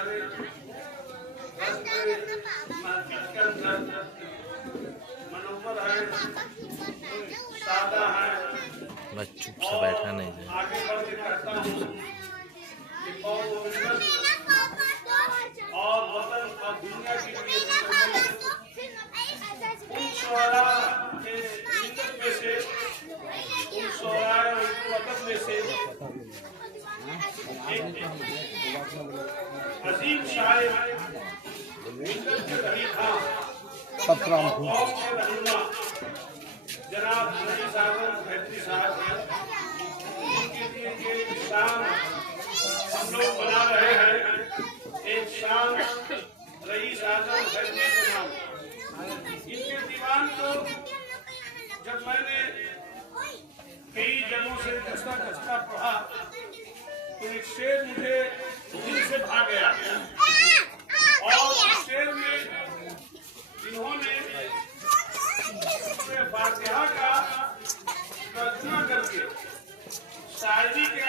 सारे मनोबल है, सादा है। बस चुप से बैठा नहीं जाए। आगे बढ़ के कहता हूँ कि और वतन और दुनिया के लिए उन शोहरा के निकट में से, उन शोहरा वतन में से एक अजीम शायर रही था जनाब रईस आजम फैक्ट्री साहब हैं। उनके लिए ये शान हम लोग बना रहे हैं, एक शान रईस आजम फैक्ट्री के नाम। इनके दीवान को जब मैंने कई जगहों से दस्ता पढ़ा तो एक शेर मुझे दिल से भाग गया और इस शेर में इन्होंने फातिहा का तर्जुमा करके शायरी के